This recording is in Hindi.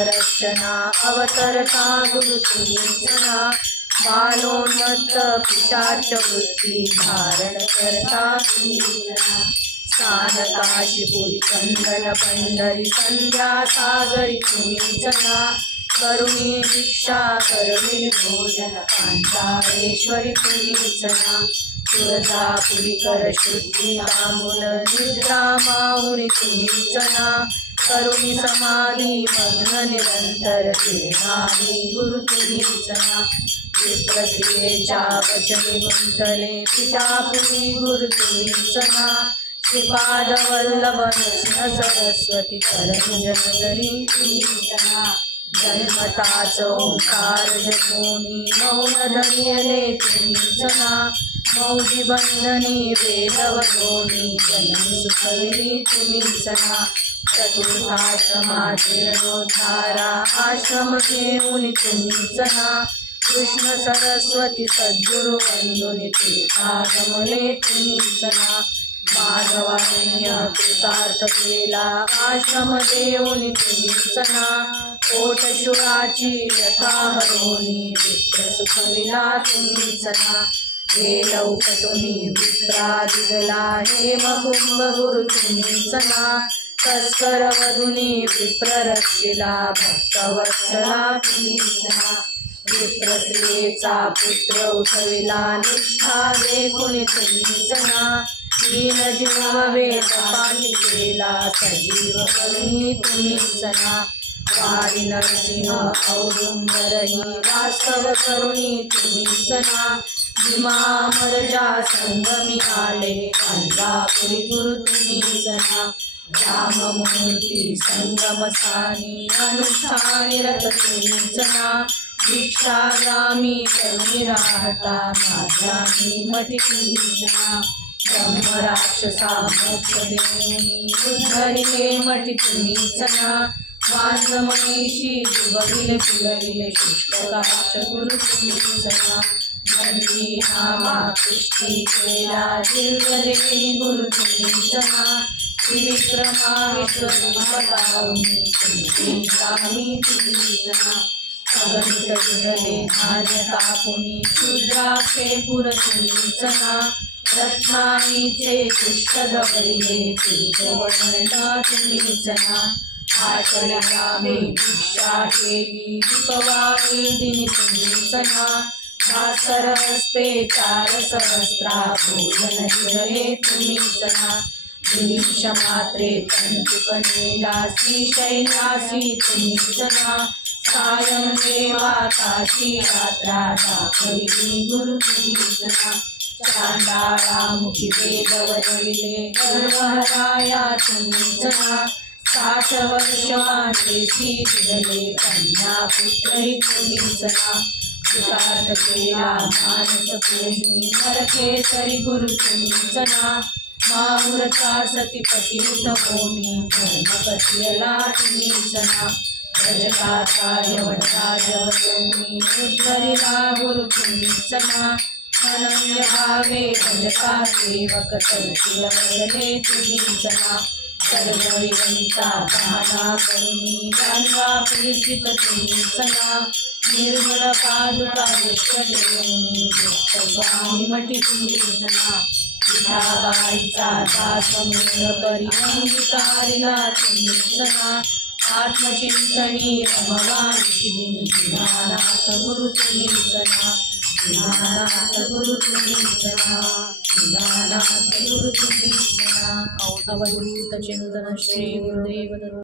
रचना अवतरता गुरु तुझीचना बालोन्मत्त पिशाच वृत्ती धारण करता तुझीचना स्थानकाशिपुरी चंदन पंढरी संध्या सागरी तुम्हीचना करुणी भिक्षा करवी भोजन पांचाळेश्वरी तुळजा पुरी कर शुद्धी आमूल निद्रा माऊरी तुम्ही जना करुणी समाधी मग्न निरंतर देहानी गुरु तुम्ही जना विप्रक्रियेच्या वचने गुंतले पिता पुरी गुरु तुम्ही जना श्रीपादवल्लभ कृष्ण सरस्वती परमजनगरी जना जन्मताच ओंकार जगोनी मौन धन्यले तुम्ही जना मौजी बंधने वेदवरोणी जनम सुखविनी तुम्ही सणा चतुर्थाश्रमाजीर्णोद्धारा आश्रम घेऊन तुम्ही सणा कृष्ण सरस्वती सद्गुरु बंधुनी तीर्थागमने तुम्ही सणा माधवान्य कृतार्थ केला आश्रम देऊन तुम्ही सणा कोटशुराची यथा हरोनी विश्व तुम्ही सणा हे लौक तुम्ही पुत्रा दिदला हे मकुंभ गुरु तुम्ही सना तस्कर वधुनी विप्ररक्षिला भक्तवत्सला विप्रला विप्रक्रियेचा पुत्र उठविला निष्ठा देखुनी तुम्ही चला जीव वेद पाणी केला सजीव करुणी तुम्ही चला वारी नरसिंह औदुंबरही वास्तव करुणी तुम्ही चला संगमी आले अंजापुरी गुरु तुम्हीचना राममूर्ती संगमस्थानी अनुष्ठानी रथ तुम्हीचना दीक्षागामी करुणी राहता, माझ्या मती तुम्हीचना ब्रह्मराक्षसा मोक्ष देऊनी उद्धरिले मठी तुम्हीचना वाजमनीशी दुबविले फुलविले शुष्ककाश गुरु तुम्हीचना नंदी नामा सृष्टी केला दिव्य देवी गुरु तुम्हीचना त्रिविक्रमा विश्वरूपदाऊनी तुम्ही स्वामी तुम्हीचना अगणित विधले धान्य तापुनी शूद्राक्षे पुर तुम्हीचना रत्नानीचे पुष्प दवरिले तुझवंता तुम्हीचना आचरणामे भिक्षा केली दीपवाणी दिनी तुम्हीचना भास्कर हस्ते चार सहस्रा भोजन दिले तुम्हीचना दिनिश मात्रे तंतुकनेला श्रीशैलासी सायं देवा काशी यात्रा दाखविली गुरु तुम्हीचना चांडाळामुखी वेद वदविले गर्वहराया तुम्हीचना साठ वर्ष कन्या पुत्रही तुम्हीचना कृतार्थ केला मानस पूजनी नरकेसरी गुरु तुम्हीचना माहुरचा सतीपती होमी धर्मपतीला तुम्हीचना रजकाचा उद्धरिला गुरु तुम्हीचना भजता सेवक तलतील सर्वैवंता पादा करुणी जानवा परिचित तुम्ही सदा निर्मल पादुका विश्वदेवनी स्वामी मटी तुम्ही जना विठाबाईचा दासमेर परिवंदिता ఆత్మచింతనే భవాని శివినాథ గురుతు నిలుసనా నాథ గురుతు నిలుసనా నాథ గురుతు నిలుసనా కౌతవదూత చింతన శ్రీ గురుదేవన